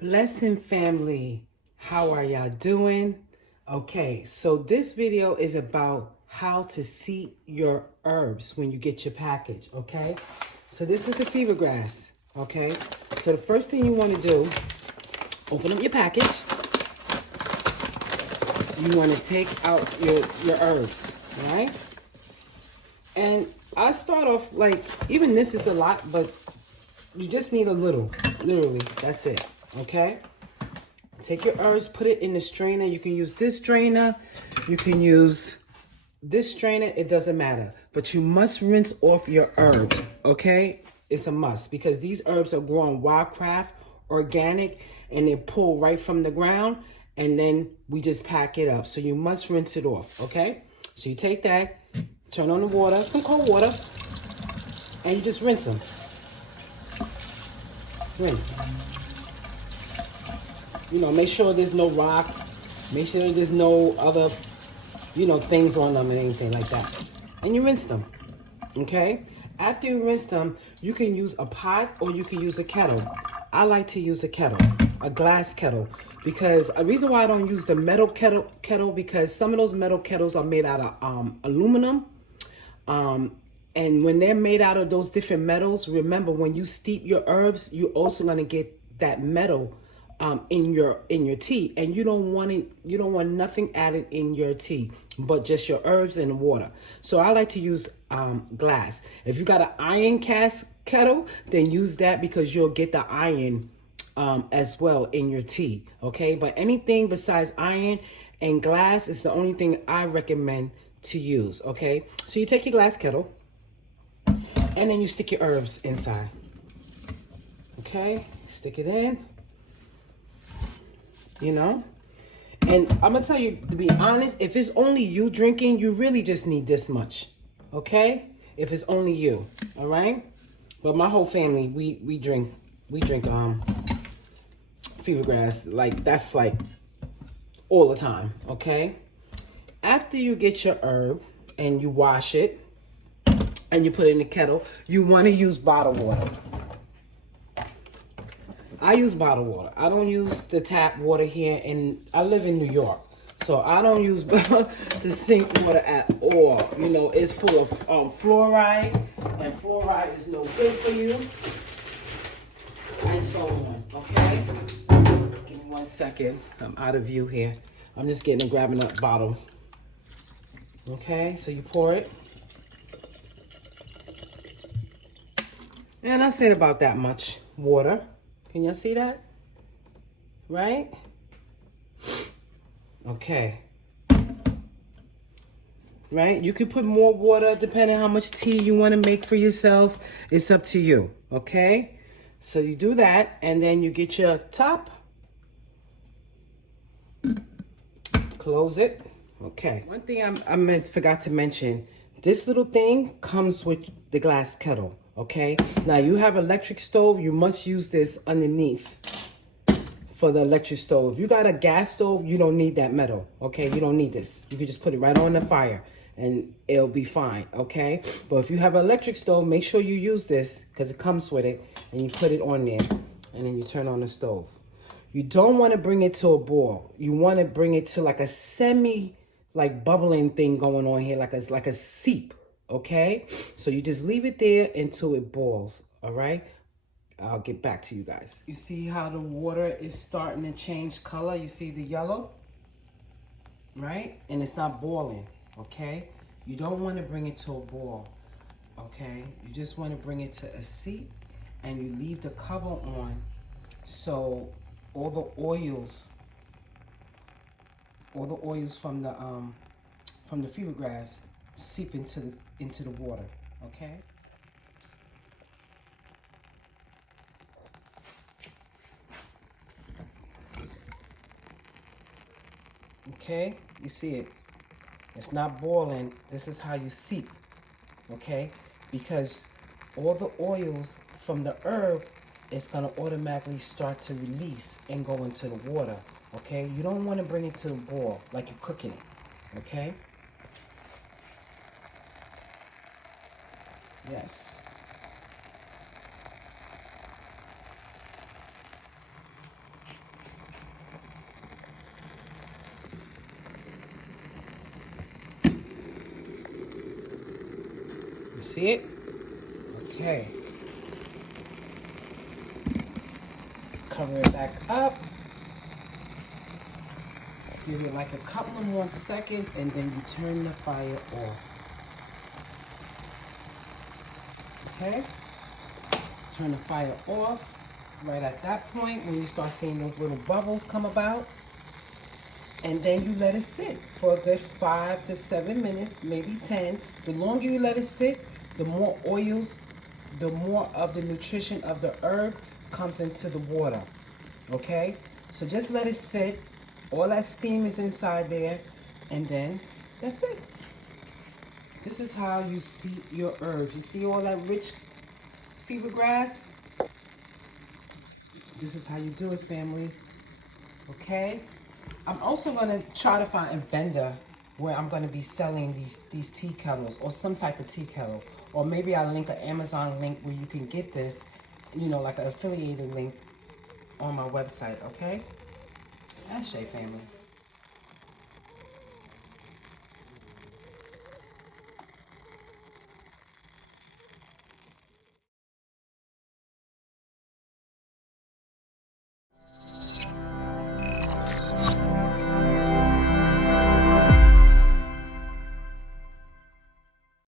Blessing family, how are y'all doing? Okay, so this video is about how to seep your herbs when you get your package, okay? So this is the fever grass, okay? So the first thing you want to do, open up your package. You want to take out your herbs, all right? And I start off like, even this is a lot, but you just need a little, literally, that's it, okay? Take your herbs, put it in the strainer. You can use this strainer. You can use this strainer. It doesn't matter. But you must rinse off your herbs, okay? It's a must because these herbs are grown wildcraft, organic, and they're pulled right from the ground. And then we just pack it up. So you must rinse it off, okay? So you take that, turn on the water, some cold water, and you just rinse them. Rinse. You know, make sure there's no rocks. Make sure there's no other, things on them and anything like that. And you rinse them, okay? After you rinse them, you can use a pot or you can use a kettle. I like to use a kettle, a glass kettle, because a reason why I don't use the metal kettle because some of those metal kettles are made out of aluminum. And when they're made out of those different metals, remember when you steep your herbs, you're also gonna get that metal in your tea, and you don't want nothing added in your tea but just your herbs and water. So I like to use glass. If you got an iron cast kettle, then use that because you'll get the iron as well in your tea, okay? But anything besides iron and glass is the only thing I recommend to use, okay? So you take your glass kettle and then you stick your herbs inside, okay? Stick it in. And I'm gonna tell you, to be honest, if it's only you drinking, you really just need this much, okay? If it's only you, all right? But my whole family, we drink fever grass, like that's like all the time, okay? After you get your herb and you wash it and you put it in the kettle, you want to use bottled water. I use bottled water. I don't use the tap water here, and I live in New York, so I don't use the sink water at all. It's full of fluoride, and fluoride is no good for you, and so on, okay? Give me 1 second. I'm out of view here. I'm just grabbing a bottle. Okay, so you pour it. And I said about that much water. Can y'all see that? Right? Okay. Right? You can put more water depending on how much tea you want to make for yourself. It's up to you. Okay? So you do that and then you get your top. Close it. Okay. One thing I forgot to mention. This little thing comes with the glass kettle. Okay, now you have electric stove, you must use this underneath for the electric stove. If you got a gas stove, you don't need that metal, okay? You don't need this. You can just put it right on the fire and it'll be fine, okay? But if you have an electric stove, make sure you use this because it comes with it, and you put it on there and then you turn on the stove. You don't want to bring it to a boil. You want to bring it to like a bubbling thing going on here, like a seep. Okay, so you just leave it there until it boils. All right, I'll get back to you guys. You see how the water is starting to change color? You see the yellow, right? And it's not boiling. Okay, you don't want to bring it to a boil. Okay, you just want to bring it to a seep, and you leave the cover on so all the oils from the fever grass seep into the water, okay? Okay, you see it. It's not boiling. This is how you seep, okay? Because all the oils from the herb is gonna automatically start to release and go into the water, okay? You don't wanna bring it to a boil like you're cooking it, okay? Yes. see it? Okay. Cover it back up. Give it like a couple of more seconds and then you turn the fire off. Okay? Turn the fire off. Right at that point when you start seeing those little bubbles come about. And then you let it sit for a good 5 to 7 minutes, maybe 10. The longer you let it sit, the more oils, the more of the nutrition of the herb comes into the water. Okay? So just let it sit. All that steam is inside there. And then that's it. This is how you see your herbs. You see all that rich fever grass? This is how you do it, family. Okay? I'm also going to try to find a vendor where I'm going to be selling these tea kettles or some type of tea kettle. Or maybe I'll link an Amazon link where you can get this, you know, like an affiliated link on my website, okay? Ashe, family.